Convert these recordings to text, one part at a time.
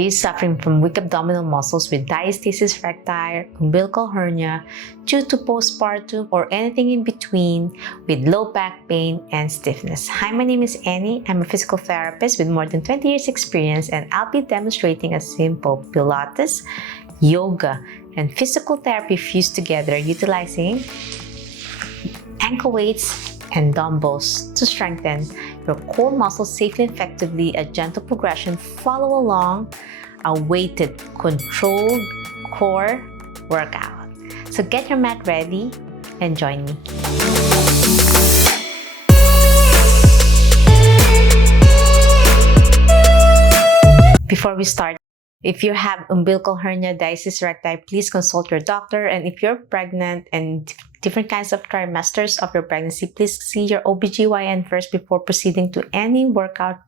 Are you suffering from weak abdominal muscles with diastasis recti, umbilical hernia, due to postpartum, or anything in between with low back pain and stiffness? Hi, my name is Annie. I'm a physical therapist with more than 20 years experience, and I'll be demonstrating a simple Pilates, yoga, and physical therapy fused together utilizing ankle weights and dumbbells to strengthen your core muscles safely and effectively. A gentle progression. Follow along a weighted, controlled core workout. So get your mat ready and join me. Before we start, if you have umbilical hernia, diastasis recti, please consult your doctor. And if you're pregnant and different kinds of trimesters of your pregnancy, please see your OBGYN first before proceeding to any workout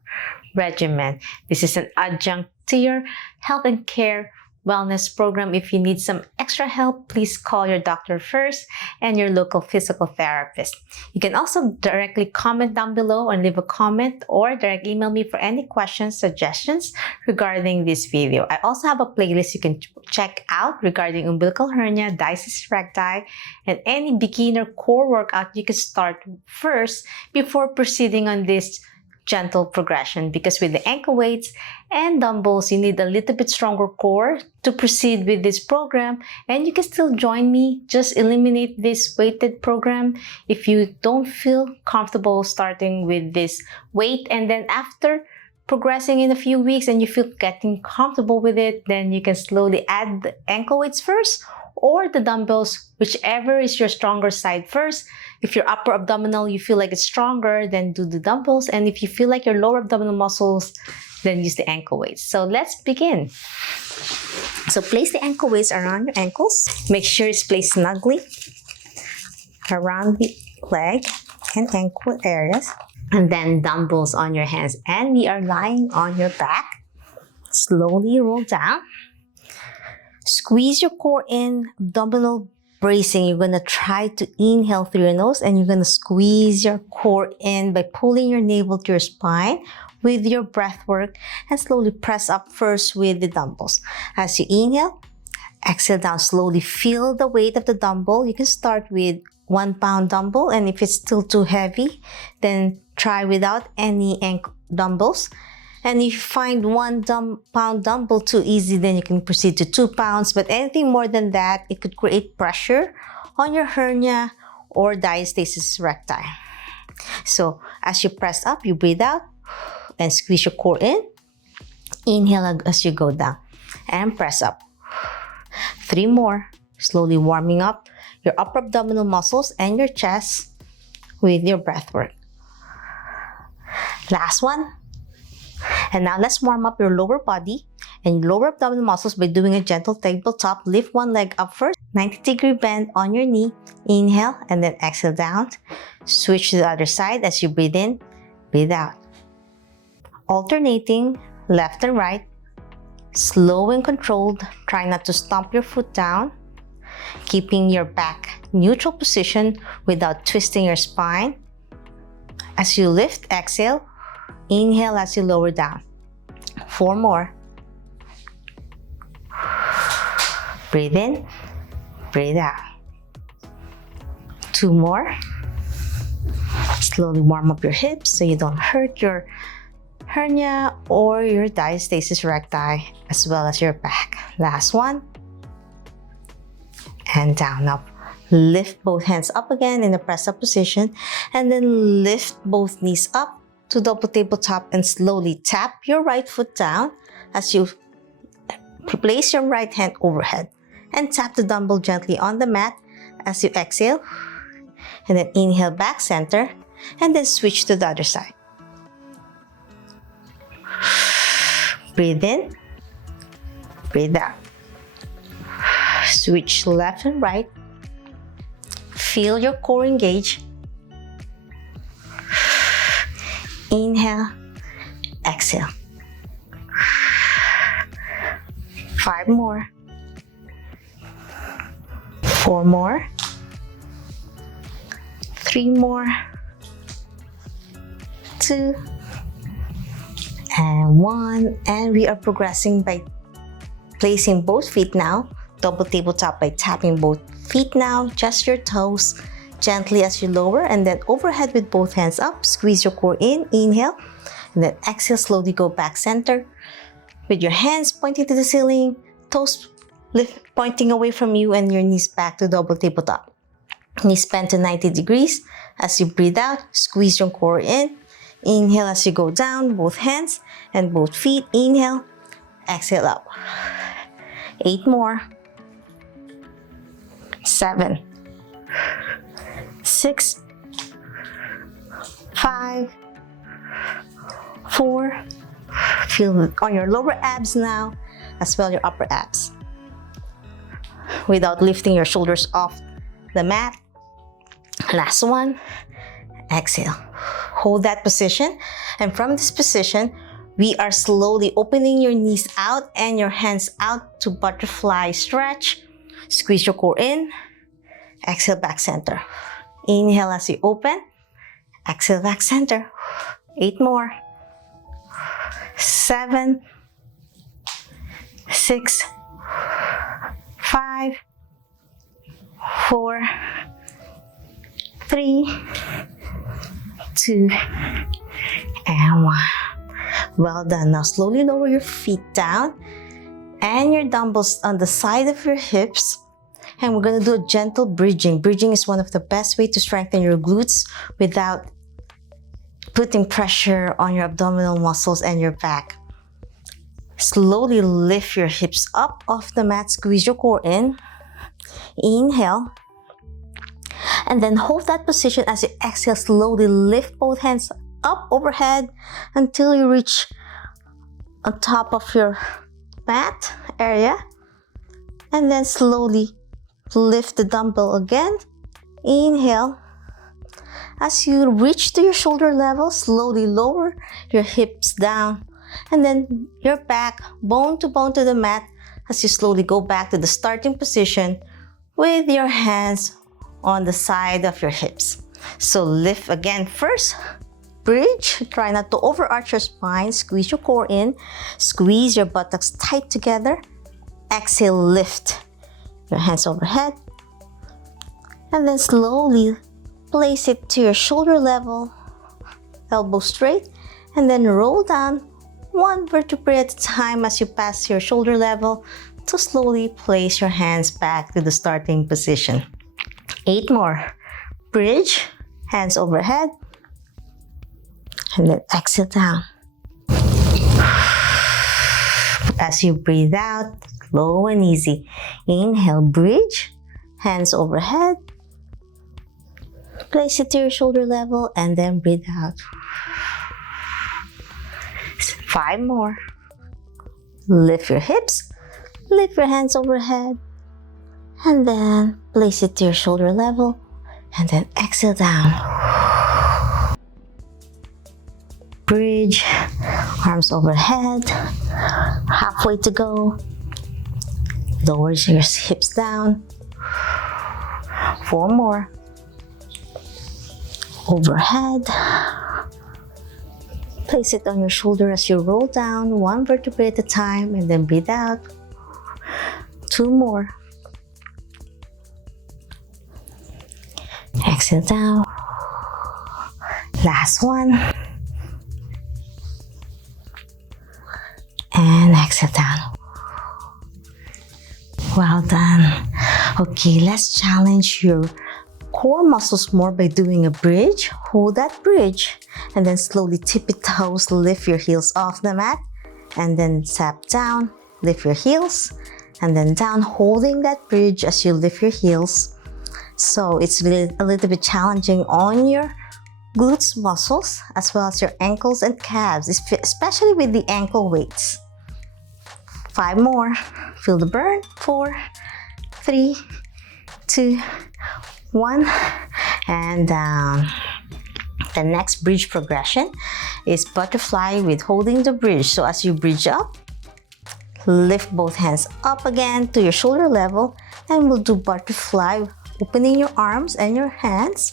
regimen. This is an adjunct to your health and care wellness program. If you need some extra help, please call your doctor first and your local physical therapist. You can also directly comment down below and leave a comment, or direct email me for any questions, suggestions regarding this video. I also have a playlist you can check out regarding umbilical hernia, diastasis recti, and any beginner core workout you can start first before proceeding on this gentle progression, because with the ankle weights and dumbbells, you need a little bit stronger core to proceed with this program. And you can still join me. Just eliminate this weighted program if you don't feel comfortable starting with this weight, and then after progressing in a few weeks and you feel getting comfortable with it, then you can slowly add the ankle weights first or the dumbbells, whichever is your stronger side first. If your upper abdominal, you feel like it's stronger, then do the dumbbells. And if you feel like your lower abdominal muscles, then use the ankle weights. So let's begin. So place the ankle weights around your ankles. Make sure it's placed snugly around the leg and ankle areas. And then dumbbells on your hands. And we are lying on your back. Slowly roll down. Squeeze your core in, abdominal bracing. You're going to try to inhale through your nose, and you're going to squeeze your core in by pulling your navel to your spine with your breath work, and slowly press up first with the dumbbells. As you inhale, exhale down slowly. Feel the weight of the dumbbell. You can start with 1 pound dumbbell, and if it's still too heavy, then try without any dumbbells. And if you find 1 pound dumbbell too easy, then you can proceed to 2 pounds. But anything more than that, it could create pressure on your hernia or diastasis recti. So as you press up, you breathe out and squeeze your core in. Inhale as you go down and press up. 3 more, slowly warming up your upper abdominal muscles and your chest with your breath work. Last one. And now let's warm up your lower body and lower abdominal muscles by doing a gentle tabletop. Lift one leg up first, 90-degree bend on your knee. Inhale and then exhale down. Switch to the other side as you breathe in, breathe out. Alternating left and right, slow and controlled. Try not to stomp your foot down, keeping your back neutral position without twisting your spine. As you lift, exhale. Inhale as you lower down. 4 more. Breathe in, breathe out. 2 more. Slowly warm up your hips so you don't hurt your hernia or your diastasis recti, as well as your back. Last one. And down. Now lift both hands up again in the press up position, and then lift both knees up to double tabletop, and slowly tap your right foot down as you place your right hand overhead, and tap the dumbbell gently on the mat as you exhale, and then inhale back center, and then switch to the other side. Breathe in, breathe out. Switch left and right. Feel your core engage. Inhale, exhale. 5 more. 4 more. 3 more. 2. and 1. And we are progressing by placing both feet now. Double tabletop by tapping both feet now. Just your toes gently as you lower, and then overhead with both hands up. Squeeze your core in. Inhale, and then exhale. Slowly go back center with your hands pointing to the ceiling, toes pointing away from you, and your knees back to double tabletop. Knees bend to 90 degrees. As you breathe out, squeeze your core in. Inhale as you go down, both hands and both feet. Inhale, exhale up. 8 more. 7, 6, 5, 4. Feel it on your lower abs now, as well your upper abs. Without lifting your shoulders off the mat. Last one. Exhale. Hold that position, and from this position, we are slowly opening your knees out and your hands out to butterfly stretch. Squeeze your core in. Exhale, back center. Inhale as you open. Exhale, back center. 8 more. 7, 6, 5, 4, 3, 2, and 1. Well done. Now slowly lower your feet down and your dumbbells on the side of your hips. And we're going to do a gentle bridging. Bridging is one of the best ways to strengthen your glutes without putting pressure on your abdominal muscles and your back. Slowly lift your hips up off the mat. Squeeze your core in. Inhale. And then hold that position as you exhale. Slowly lift both hands up overhead until you reach on top of your mat area. And then slowly lift the dumbbell again. Inhale. As you reach to your shoulder level, slowly lower your hips down. And then your back, bone to the mat, as you slowly go back to the starting position with your hands on the side of your hips. So lift again first. Bridge. Try not to overarch your spine. Squeeze your core in. Squeeze your buttocks tight together. Exhale, lift your hands overhead. And then slowly place it to your shoulder level. Elbow straight. And then roll down one vertebrae at a time as you pass your shoulder level to slowly place your hands back to the starting position. 8 more. Bridge. Hands overhead. And then exhale down. As you breathe out, slow and easy. Inhale, bridge. Hands overhead. Place it to your shoulder level and then breathe out. 5 more. Lift your hips. Lift your hands overhead. And then place it to your shoulder level. And then exhale down. Bridge. Arms overhead. Halfway to go. Lower your hips down. 4 more. Overhead. Place it on your shoulder as you roll down, one vertebrae at a time, and then breathe out. 2 more. Exhale down. Last one. And exhale down. Well done. Okay, let's challenge your core muscles more by doing a bridge. Hold that bridge and then slowly tippy toes, lift your heels off the mat and then tap down, lift your heels and then down, holding that bridge as you lift your heels. So it's really a little bit challenging on your glutes muscles as well as your ankles and calves, especially with the ankle weights. 5 more. Feel the burn. 4, 3, 2, 1, and down. The next bridge progression is butterfly with holding the bridge. So as you bridge up, lift both hands up again to your shoulder level and we'll do butterfly, opening your arms and your hands.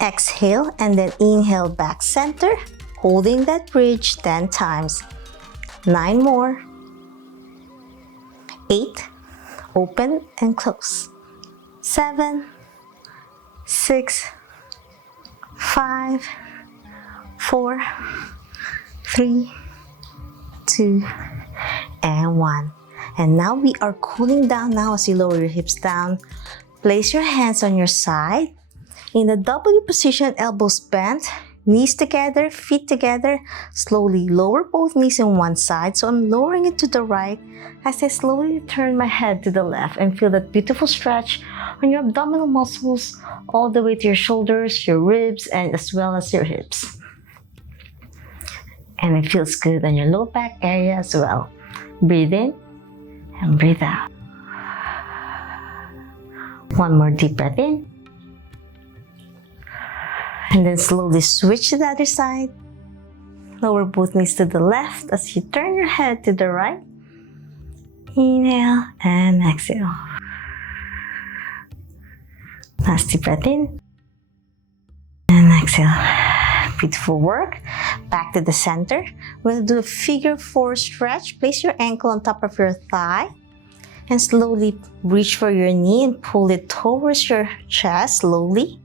Exhale and then inhale back center Holding that bridge 10 times. 9 more. 8. Open and close. 7. 6. 5. 4. 3. 2. And 1. And now we are cooling down now as you lower your hips down. Place your hands on your side. In the W position, elbows bent, knees together, feet together. Slowly lower both knees on one side. So I'm lowering it to the right as I slowly turn my head to the left and feel that beautiful stretch on your abdominal muscles all the way to your shoulders, your ribs, and as well as your hips. And it feels good on your low back area as well. Breathe in and breathe out. One more deep breath in. And then slowly switch to the other side. Lower both knees to the left as you turn your head to the right. Inhale and exhale. Last deep breath in. And exhale. Beautiful work. Back to the center. We're going to do a figure 4 stretch. Place your ankle on top of your thigh. And slowly reach for your knee and pull it towards your chest slowly.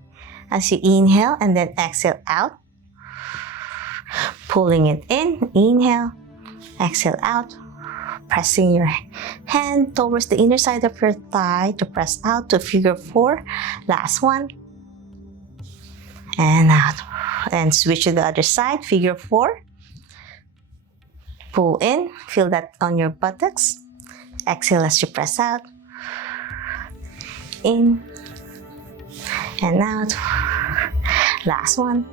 As you inhale and then exhale out. Pulling it in. Inhale. Exhale out. Pressing your hand towards the inner side of your thigh to press out to figure 4. Last one. And out. And switch to the other side. Figure 4. Pull in. Feel that on your buttocks. Exhale as you press out. In. And out. Last one.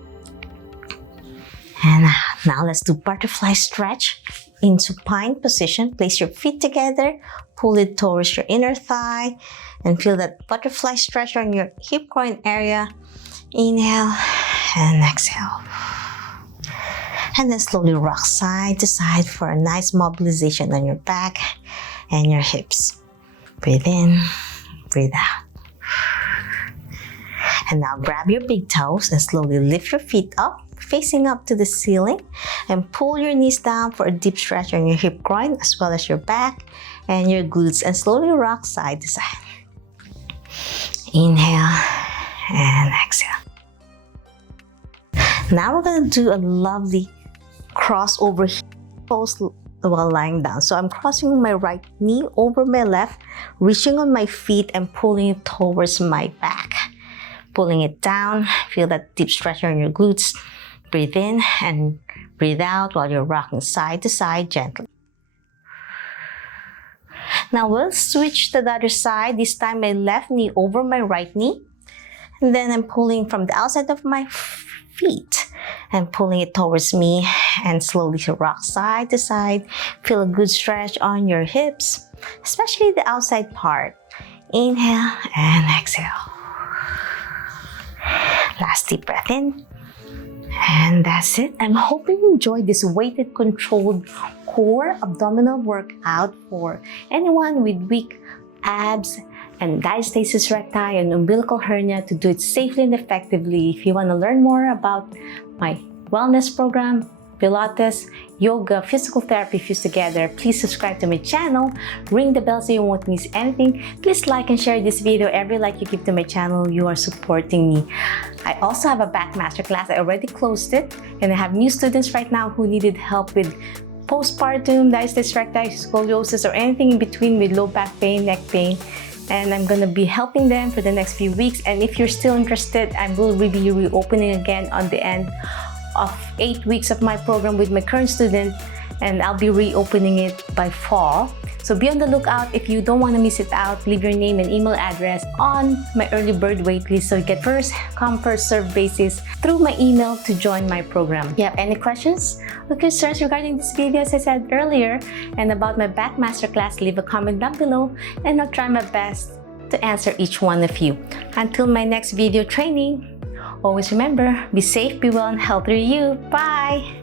And out. Now let's do butterfly stretch. In supine position, place your feet together, pull it towards your inner thigh, and feel that butterfly stretch on your hip groin area. Inhale and exhale. And then slowly rock side to side for a nice mobilization on your back and your hips. Breathe in, breathe out. And now grab your big toes and slowly lift your feet up, facing up to the ceiling, and pull your knees down for a deep stretch on your hip groin as well as your back and your glutes, and slowly rock side to side. Inhale and exhale. Now we're going to do a lovely crossover pose while lying down. So I'm crossing my right knee over my left, reaching on my feet and pulling it towards my back. Pulling it down, feel that deep stretch on your glutes. Breathe in and breathe out while you're rocking side to side gently. Now we'll switch to the other side. This time my left knee over my right knee. And then I'm pulling from the outside of my feet and pulling it towards me and slowly rock side to side. Feel a good stretch on your hips, especially the outside part. Inhale and exhale. Last deep breath in. And that's it. I'm hoping you enjoyed this weighted controlled core abdominal workout for anyone with weak abs and diastasis recti and umbilical hernia to do it safely and effectively. If you want to learn more about my wellness program, Pilates, yoga, physical therapy fused together, please subscribe to my channel, ring the bell so you won't miss anything. Please like and share this video. Every like you give to my channel, you are supporting me. I also have a back masterclass. I already closed it, and I have new students right now who needed help with postpartum, diastasis recti, scoliosis, or anything in between with low back pain, neck pain. And I'm going to be helping them for the next few weeks. And if you're still interested, I will be reopening again on the end of 8 weeks of my program with my current student, and I'll be reopening it by fall. So be on the lookout. If you don't want to miss it out, leave your name and email address on my early bird waitlist so you get first come first serve basis through my email to join my program. If you have any questions or concerns regarding this video, as I said earlier, and about my back masterclass, leave a comment down below and I'll try my best to answer each one of you. Until my next video training, always remember, be safe, be well, and healthy you. Bye!